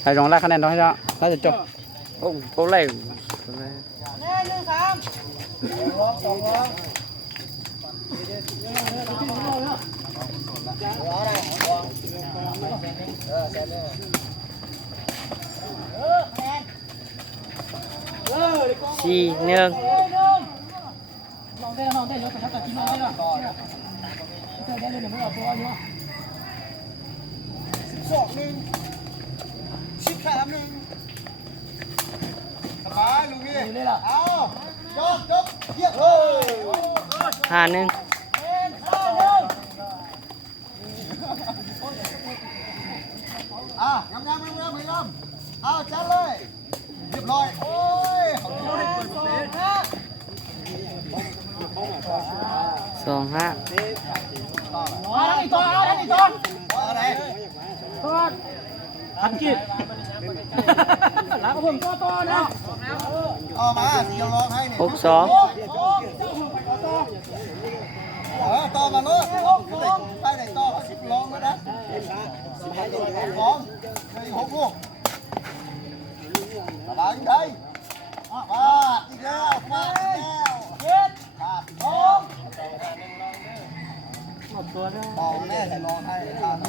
ใครรองรับคะแนนน้อยแล้วน่าจะจบ โอ้โหไล่ 4-1สบายลุงนี่เอาจบเทียบเลย 5-1งามเอาจัดเลยเรียบร้อยโอ้ยเขาเปิดประตูนะ 2-5อะไรทันกิจหลังผมต่อนะเอามาเดี๋ยวร้องให้เนี่ย 6-2ต่อมาเลยไปไหนต่อสิบร้องแล้วนะของใน6 ลูกหลังได้มาอีกแล้วมาอีกแล้วเย็ดขาดบอกแม่จะร้องให้ขาด1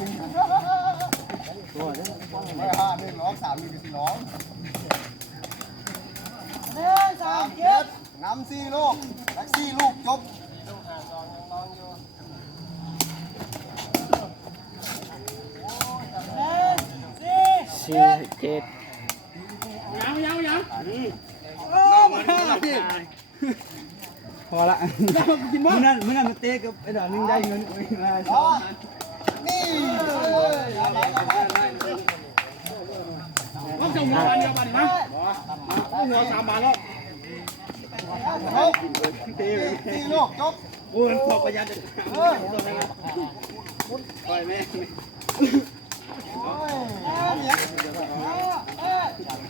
ไม่5-1ร้อง3-1ก็4ร้องนำ4 ลูกและ4 ลูกจบ4-7พอละมื้อนั้นมันเตะกับไอ้ดอกนึงได้เงินมา นี่ต้องจมหัวเดียวกันนะหัว3 บาทแล้ว4 ลูกจบโอ้ยพอประหยัดไปแม่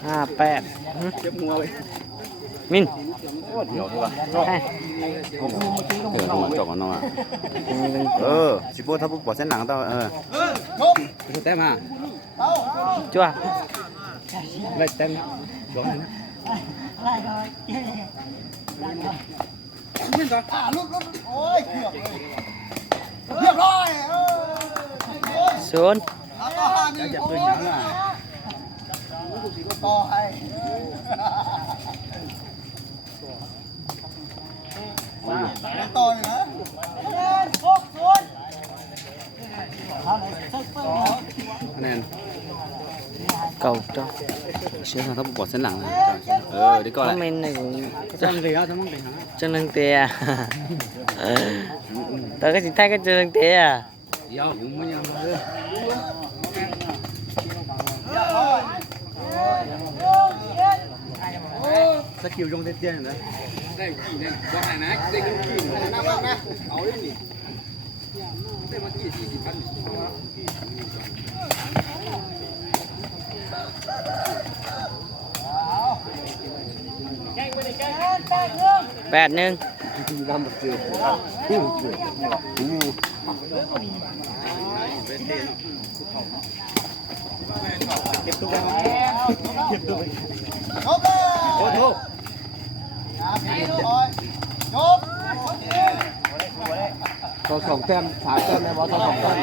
5-8เจ็บหัวเลย มิน เดี๋ยวดีกว่า ให้ เดี๋ยวมันจบกันเนาะสิบโบทับปุ๊บบอกเส้นหลังต่อจบ แต้มมา เอา จั่ว ได้แต้มสองนะ ลุกโอ้ยเกือบเลยเรียบร้อย0ต่อ5-1โอ้ยต่อให้ต่อเลยนะคะแนน เก่าจ้ะ เชื่อทับปุ๊บบอกเส้นหลังนะดีก่อน ค แห อ ละ มเมนต์หนึ่ง จำเลยทั้งมั่งไปหา จังนึงเตียแต่ก็สิท้ายก็จังนึงเตีย เดี๋ยวผมไม่ยังเลย สกิลยงเตี้ยๆนะได้กี่เนี่ยว่าไงนะได้กี่นะเอาได้นี่ได้มากี่40 พัน8-1จบเลยโอ้โหจบ ต่อ2 แต้ม 3 แต้มในบอลต่อ2 แต้ม